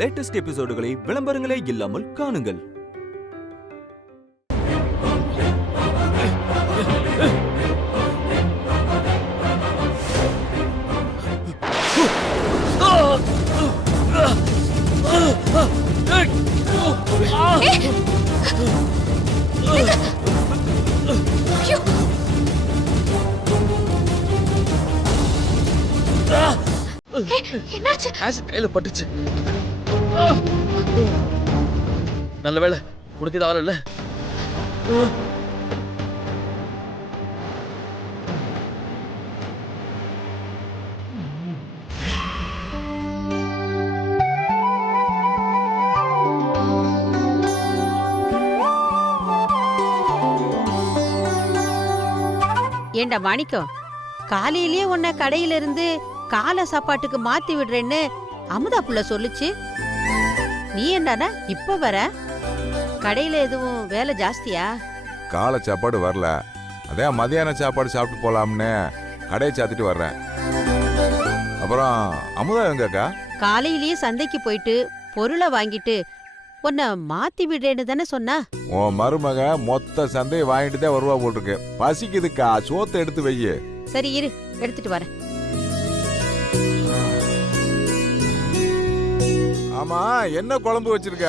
Latest எபிசோடுகளை விளம்பரங்களே இல்லாமல் காணுங்கள். கையில பட்டுச்சு. நல்ல வேலை உனக்கு இது ஆள இல்ல. ஏண்டா மாணிக்கம், காலையிலேயே உன்னை கடையில இருந்து காலை சாப்பாட்டுக்கு மாத்தி விடுறேன்னு அமுதா புள்ள சொல்லுச்சு. நீ என்னடா இப்ப வர? கடையில எதுவும் வேலை ஜாஸ்தியா? காலை சாப்பாடு வரல, அதே மதியான சாப்பாடு சாப்பிட்டு போலாம்னு கடையை சாத்திட்டு வர்றேன். அப்புறம் அமுதா எங்கக்கா? காலையிலேயே சந்தைக்கு போயிட்டு பொருளை வாங்கிட்டு உன்னை மாத்தி விடுறேன்னு தானே சொன்னா? உன் மருமக மொத்த சந்தையை வாங்கிட்டு தான் வருவா போட்டிருக்கு. பசிக்குதுக்கா, சோத்தை எடுத்து வையு. சரி இரு, எடுத்துட்டு வரேன். ஆமா, என்ன குழம்பு வச்சிருக்க?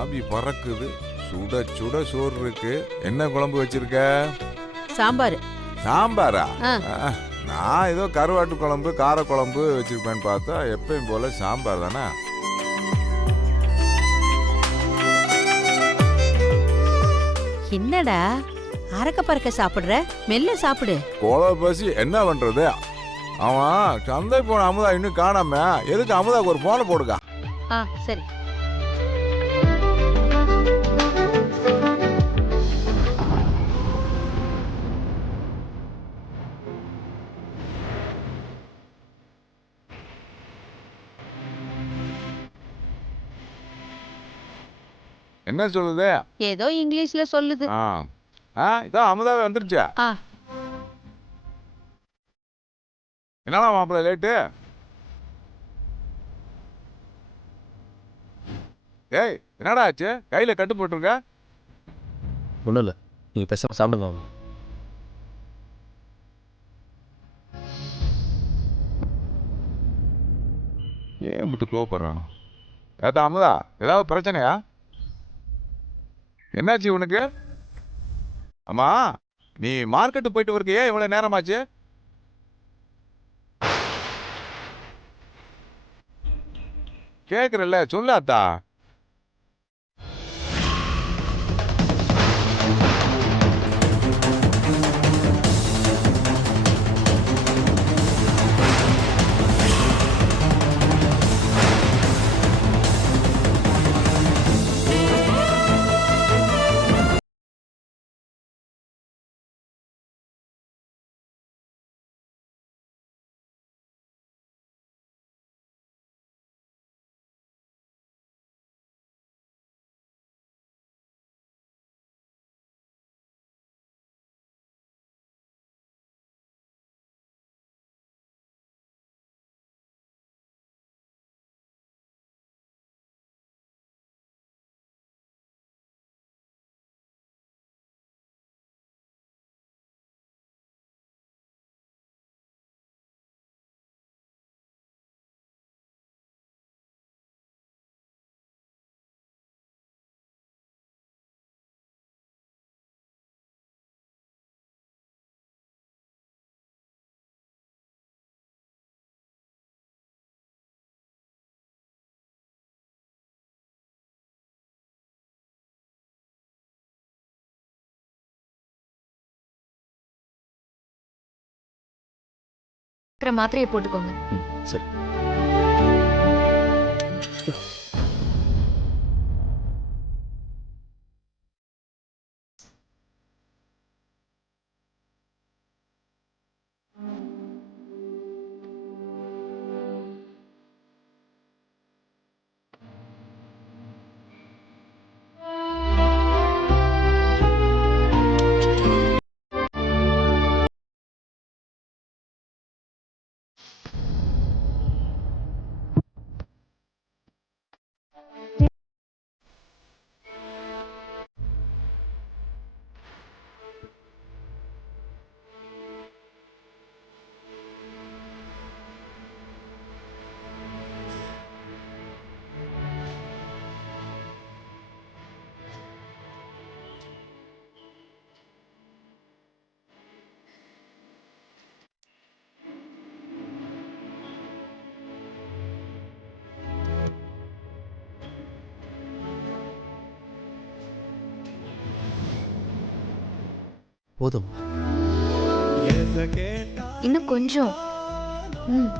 ஆவி பறக்குது, சுட சுட சோறு இருக்கு. என்ன குழம்பு வச்சிருக்க? சாம்பார். சாம்பாரா? நான் ஏதோ கருவாட்டு குழம்பு கார குழம்பு வச்சிருப்பேன்னு பார்த்தா எப்பயும் போல சாம்பார் தானே. என்னடா அரக்க பறக்க சாப்பிடுற? மெல்ல சாப்பிடு. கோல பசி என்ன பண்றது? அவன் சந்தை போன அமுதா இன்னும் காணாம. எதுக்கு அமுதாக்கு ஒரு போன போடுக்கா. சரி. என்ன சொல்லுது? ஏதோ இங்கிலீஷ்ல சொல்லுது. இதான் அமுதாவே வந்துருச்சா? என்னடா மாப்பிள்ள லேட்டு? ஏய், என்னடா ஆச்சு? கையில கட்டு போட்டுருக்க? ஒண்ணும் இல்ல, நீங்க பேசாம சாப்பிடுங்க. ஏன் விட்டு கோவப்படுறான்? ஏதா அமுதா, ஏதாவது பிரச்சனையா? என்னாச்சு உனக்கு? அம்மா, நீ மார்க்கெட்டு போயிட்டு வரைக்கும் ஏன் இவ்வளவு நேரமாச்சு? கேக்குறல்ல, சொல்லாத்தா. மாத்திரையை போட்டுக்கோங்க. சரி. போதும். இன்னும் கொஞ்சம். ம்.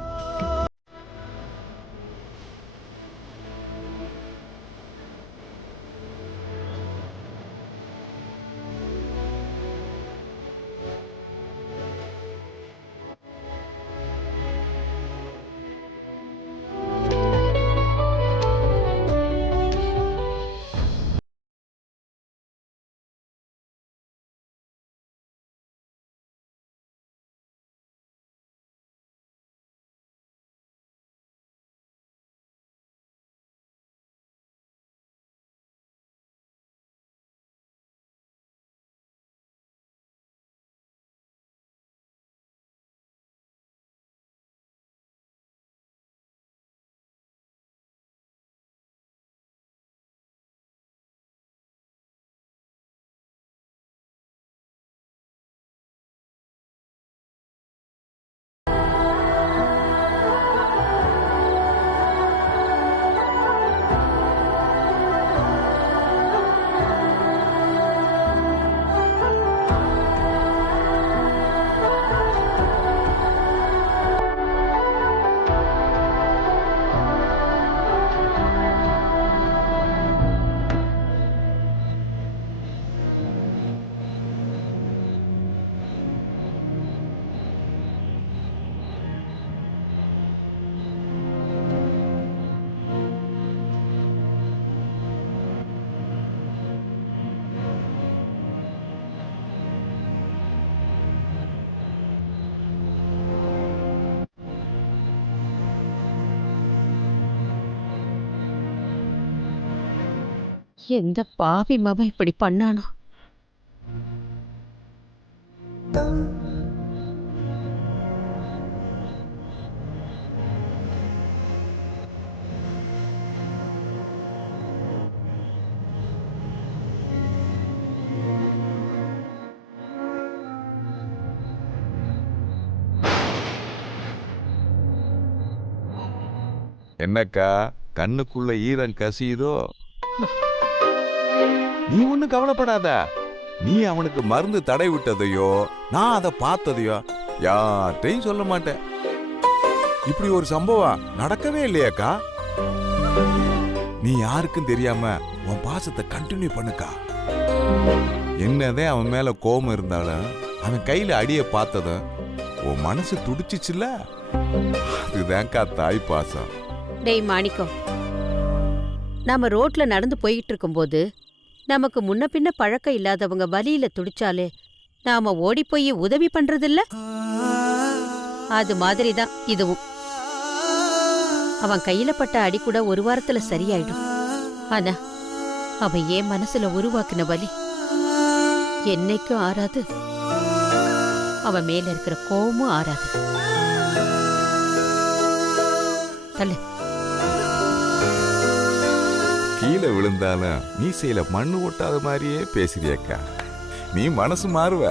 எந்த பாவி மவன் இப்படி பண்ணானோ? என்னக்கா கண்ணுக்குள்ள ஈரம் கசியுதோ? நீ ஒன்னும் கவலைப்படாத. நீ அவனுக்கு மருந்து தடை விட்டதையோ நான் அதை பார்த்ததையோ யார்கிட்டையும் சொல்ல மாட்டேன். இப்படி ஒரு சம்பவம் நடக்கவே இல்லையாக்கா. நீ யாருக்கும் தெரியாம உன் பாசத்தை கண்டினியூ பண்ணுக்கா. என்னதே அவன் மேல கோபம் இருந்தாலும் அவன் கையில அடிய பார்த்ததும் உன் மனசு துடிச்சிச்சுல, அதுதான்க்கா தாய் பாசம். டேய் மாணிக்கம், நாம ரோட்ல நடந்து போயிட்டு இருக்கும்போது நமக்கு முன்ன பின்ன பழக்கம் இல்லாதவங்க வலியில துடிச்சாலே நாம ஓடி போய் உதவி பண்றதில்ல? அது மாதிரிதான் இதுவும். அவன் கையில பட்ட அடி கூட ஒரு வாரத்துல சரியாயிடும். ஆனா அவன் ஏன் மனசுல உருவாக்குன வலி என்னைக்கும் ஆறாது. அவன் மேல இருக்கிற கோபமும் ஆறாது. தள்ளு. கீழே விழுந்தாலும் மீசையில மண்ணு ஒட்டாத மாதிரியே பேசுறியக்கா. நீ மனசு மாறுவ.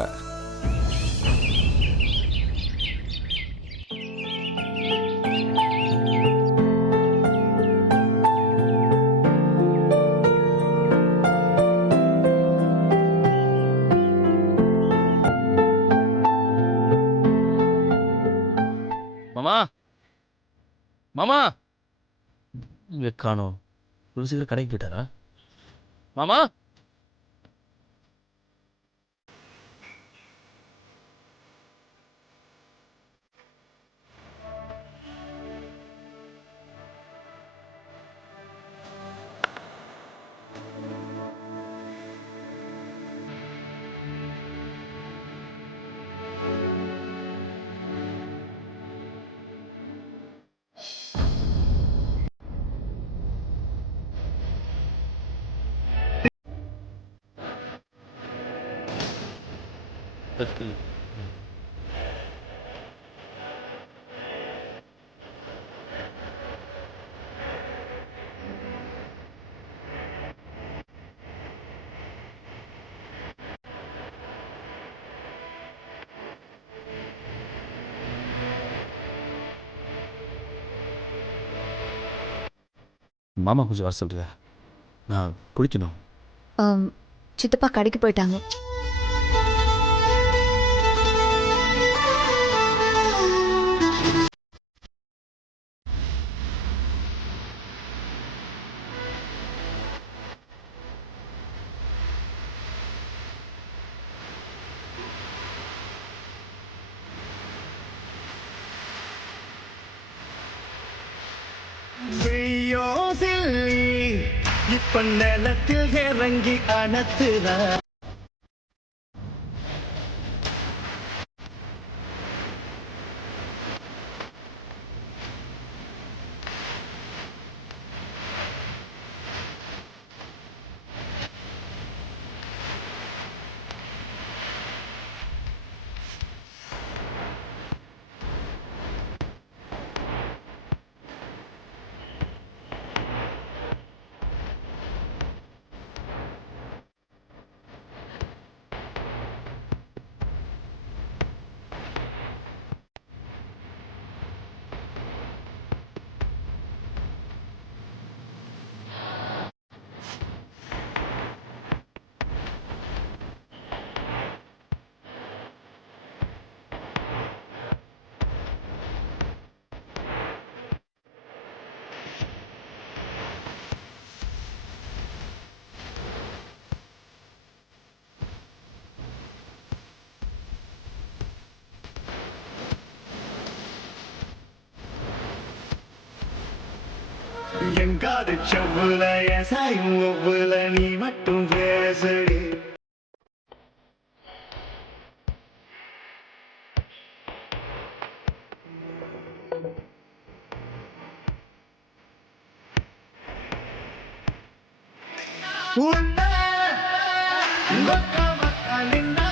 மாமா மாமா இங்க காணோம். ஒரு சீக்கிரம் கடைக்கு போயிட்டாரா மாமா? மாமா கொஞ்சம் வர சொல்றியா? நான் குளிக்கணும். சித்தப்பா கடைக்கு போயிட்டாங்க. இப்ப நிலத்தில் இறங்கி அனத்துற எங்காது செவ்வுல சாயும் ஒவ்வொல நீ மட்டும் பேசடி உன்னை மக்களின்னா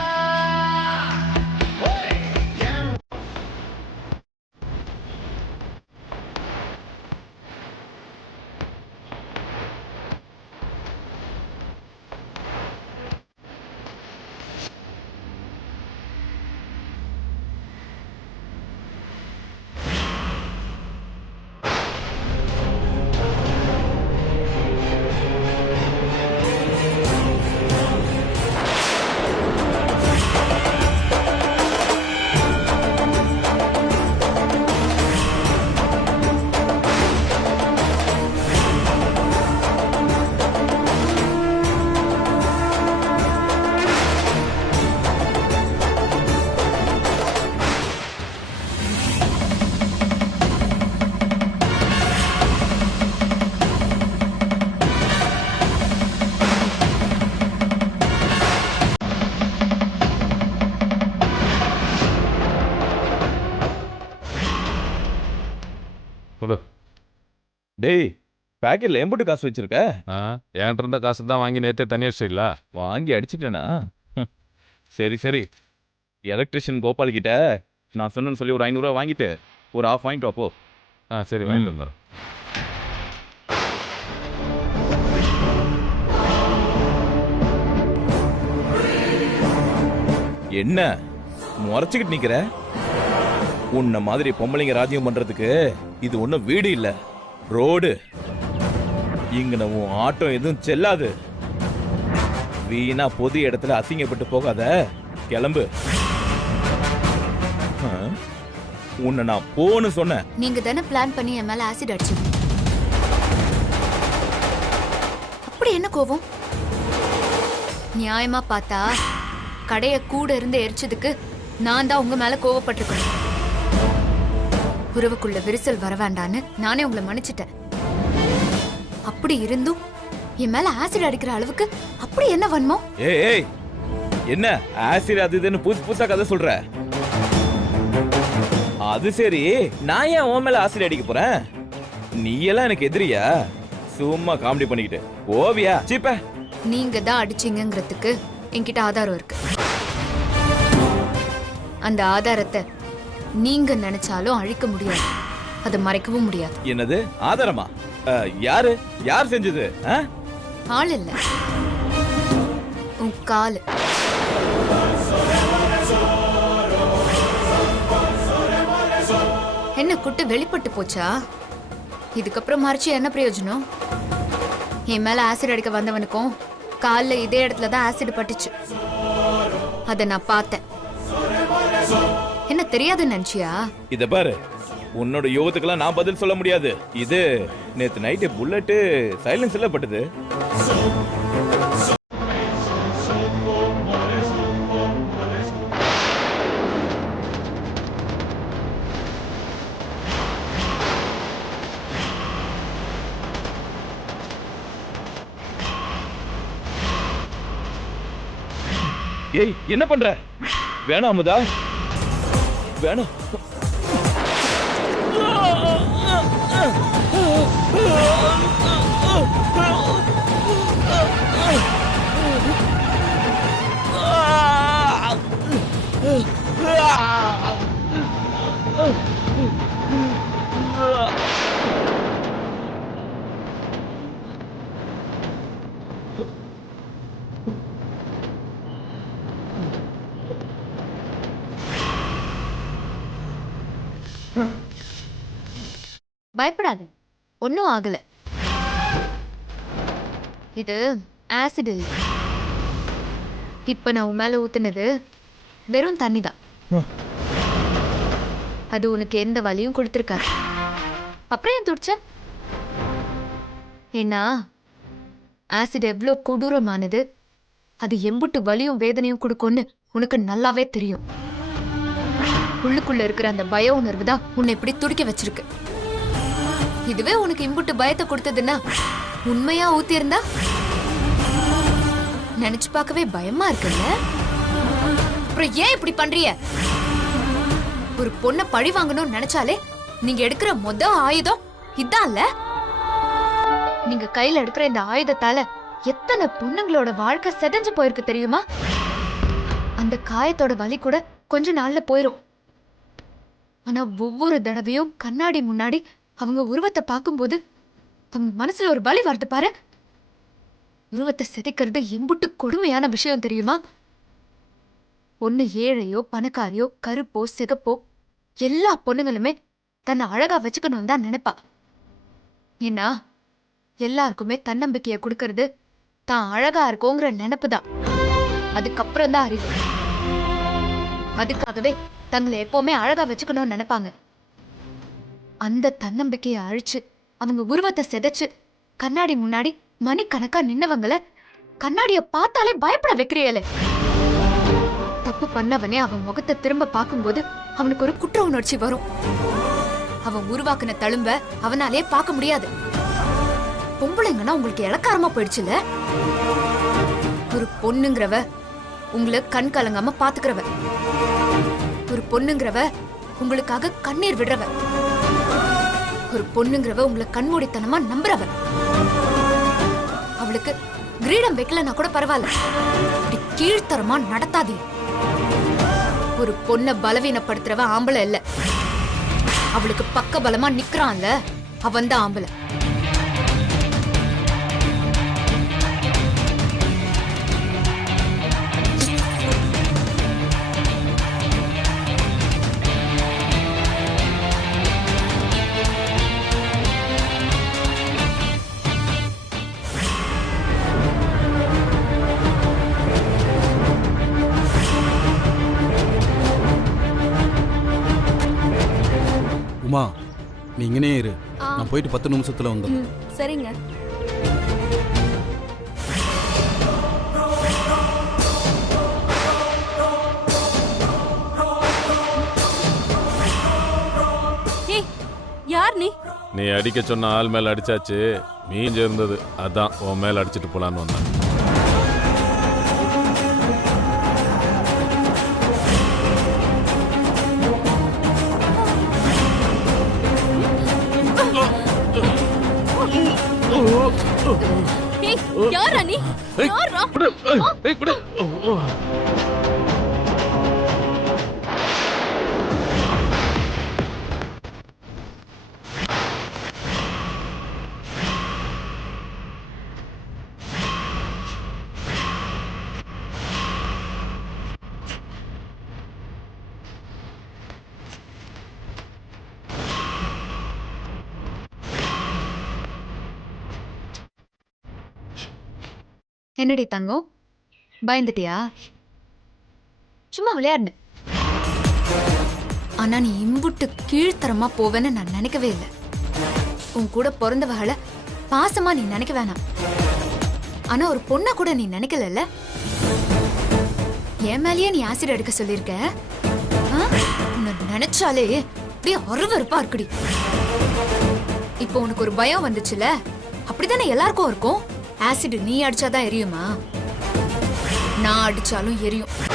சொல்லு. டேய், பாக்கெட்ல எம்புட்டு காசு வச்சிருக்க? என்கிட்ட இருந்த காசு தான் வாங்கி நேற்றே தண்ணி அடிச்சிடல. வாங்கி அடிச்சிட்டேனா? சரி சரி, எலக்ட்ரிஷியன் கோபால் கிட்ட நான் சொன்னேன்னு சொல்லி ஒரு 500 ரூபா வாங்கிட்டு ஒரு ½ வாங்கிட்டு வா போ. சரி வாங்கிட்டு வந்துடுறேன். என்ன முறைச்சுக்கிட்டு நிக்கிற? உன்ன மாதிரி பொம்பளைங்க ராஜ்யம் பண்றதுக்கு இது ஒன்றும் வீடு இல்ல, ரோடு. இங்க உன் ஆட்டம் எதுவும் செல்லாது. வீணா பொது இடத்துல அசிங்கப்பட்டு போகாத, கிளம்பு. உன்னை நான் போன்னு சொன்னேன். நீங்க தானே பிளான் பண்ணி என் மேல ஆசிட் அடிச்சீங்க. அப்படி என்ன கோவம்? நியாயமா பார்த்தா கடைய கூட இருந்து எரிச்சதுக்கு நான் தான் உங்க மேல கோவப்பட்டிருக்கேன். உறவுக்குள்ள விரிசல் வர வேண்டான்னு நானே உங்களை மன்னிச்சிட்டேன். அப்படி இருந்தும் என் மேல ஆசிட் அடிக்கிற அளவுக்கு அப்படி என்ன வன்மோ? ஏய், என்ன ஆசிட் அது இதுன்னு புதுசு புதுசா கதை சொல்ற? அது சரி, நான் ஏன் உன் மேல ஆசிட் அடிக்க போறேன்? நீ எல்லாம் எனக்கு எதிரியா? சும்மா காமெடி பண்ணிக்கிட்டு ஓவியா சீப்ப. நீங்க தான் அடிச்சீங்கிறதுக்கு என்கிட்ட ஆதாரம் இருக்கு. அந்த ஆதாரத்தை நீங்க நினைச்சாலும் அழிக்க முடியாது, அதை மறைக்கவும் முடியாது. என்னது ஆதாரமா? யாரு யார் செஞ்சது? ஆள் இல்ல, உன் காலு. என்ன குட்டு வெளிப்பட்டு போச்சா? இதுக்கப்புறம் மறைச்சு என்ன பிரயோஜனம்? என் மேல ஆசிட் அடிக்க வந்தவனுக்கும் காலில் இதே இடத்துல தான் ஆசிட் பட்டுச்சு. அதை நான் பார்த்தேன். என்ன தெரியாதுன்னு நினைச்சியா? இத பாரு, உன்னோட யோகத்துக்கெல்லாம் நான் பதில் சொல்ல முடியாது. இது நேத்து நைட்டு புல்லட்டு சைலன்ஸ்ல பட்டது. ஏய் என்ன பண்ற? வேணாம் அமுதா, வேணாம். பயப்படாத, ஒன்னும் ஆகல. இது ஆசிட் இல்ல. இப்ப நான் உன் மேல ஊத்துனது வெறும் தண்ணி தான். அது உனக்கு எந்த வலியும் கொடுத்துருக்காது. அப்புறம் ஏன் துடிச்ச? ஏன்னா ஆசிட் எவ்வளவு கொடூரமானது, அது எம்புட்டு வலியும் வேதனையும் கொடுக்கும்னு உனக்கு நல்லாவே தெரியும். உள்ளுக்குள்ள இருக்கிற அந்த பய உணர்வு தான் உன்னை இப்படி துடிக்க வச்சிருக்கு. இதுவே உனக்கு இம்புட்டு பயத்தை கொடுத்ததுன்னா உண்மையா ஊத்தியிருந்தா நினைச்சு பார்க்கவே பயமா இருக்குல்ல? அப்புறம் ஏன் இப்படி பண்றிய? ஒரு பொண்ணை பழி வாங்கணும்னு நினைச்சாலே நீங்க எடுக்கிற ஆயுதம் இதான்ல. நீங்க கையில எடுக்கிற இந்த ஆயுதத்தால எத்தனை பொண்ணுங்களோட வாழ்க்கை செதஞ்சு போயிருக்கு தெரியுமா? அந்த காயத்தோட வலி கூட கொஞ்ச நாள்ல போயிரும். ஆனா ஒவ்வொரு தடவையும் கண்ணாடி முன்னாடி அவங்க உருவத்தை பார்க்கும்போது அவங்க மனசுல ஒரு வலி வருது பாரு. உருவத்தை சிதைக்கிறது எம்புட்டு கொடுமையான விஷயம் தெரியுமா? ஒண்ணு ஏழையோ பணக்காரியோ கருப்போ சிகப்போ எல்லா பொண்ணுங்களுமே தன்னை அழகா வச்சுக்கணும்னு தான் நினைப்பா. ஏன்னா எல்லாருக்குமே தன்னம்பிக்கையை கொடுக்கறது தான் அழகா இருக்கோங்கிற நினைப்பு தான். அதுக்கப்புறம் தான் அறிவு. அதுக்காகவே தங்களை எப்பவுமே அழகா வச்சுக்கணும்னு நினைப்பாங்க. அந்த தன்னம்பிக்கையை அழிச்சு அவங்க உருவத்தை சிதைச்சு கண்ணாடி முன்னாடி மணிக்கணக்கா நின்னவங்களை கண்ணாடிய பார்த்தாலே பயப்பட வைக்கிறியலே. தப்பு பண்ணவனே அவன் முகத்தை திரும்ப பார்க்கும்போது அவனுக்கு ஒரு குற்ற உணர்ச்சி வரும். அவன் உருவாக்குன தழும்ப அவனாலே பார்க்க முடியாது. பொம்பளைங்கன்னா உங்களுக்கு இளக்காரமா போயிடுச்சுல. ஒரு பொண்ணுங்கிறவ உங்களை கண் கலங்காம பாத்துக்கிறவ. ஒரு பொண்ணுங்கிறவ உங்களுக்காக கண்ணீர் விடுறவ. ஒரு பொண்ணுங்கிறவ உங்களை கண்மூடித்தனமா நம்புறவ. அவளுக்கு கிரீடம் வைக்கலன்னா கூட பரவாயில்ல, இப்படி கீழ்த்தரமா நடத்தாதே. ஒரு பொண்ணை பலவீனப்படுத்துறவ ஆம்பளை இல்ல, அவளுக்கு பக்க பலமா நிக்கிறான்ல அவன் தான் ஆம்பளை. உமா, நீ இங்கனே இரு. நான் போயிட்டு 10 நிமிஷத்துல வந்துடுறேன். சரிங்க. ஏய், யார் நீ? நீ அடிக்க சொன்ன ஆள் மேல அடிச்சாச்சு, மீஞ்ச இருந்தது, அதான் உன் மேல அடிச்சிட்டு போலான்னு வந்தேன். ஏய், யாரா நீ? யாரா? என்னடி தங்கம், பயந்துட்டியா? சும்மா விளையாடு. ஆனா நீ இம்புட்டு கீழ்த்தரமா போவேன்னு நான் நினைக்கவே இல்லை. உன் கூட பிறந்தவகளை பாசமா நீ நினைக்க வேணாம். ஆனா ஒரு பொண்ணை கூட நீ நினைக்கல. என் மேலேயே நீ ஆசிட் எடுக்க சொல்லியிருக்க. உன்னை நினைச்சாலே அப்படியே அருவருப்பா இருக்குடி. இப்போ உனக்கு ஒரு பயம் வந்துச்சுல, அப்படித்தானே எல்லாருக்கும் இருக்கும். ஆசிட் நீ அடிச்சாதான் எரியுமா? நான் அடிச்சாலும் எரியும்.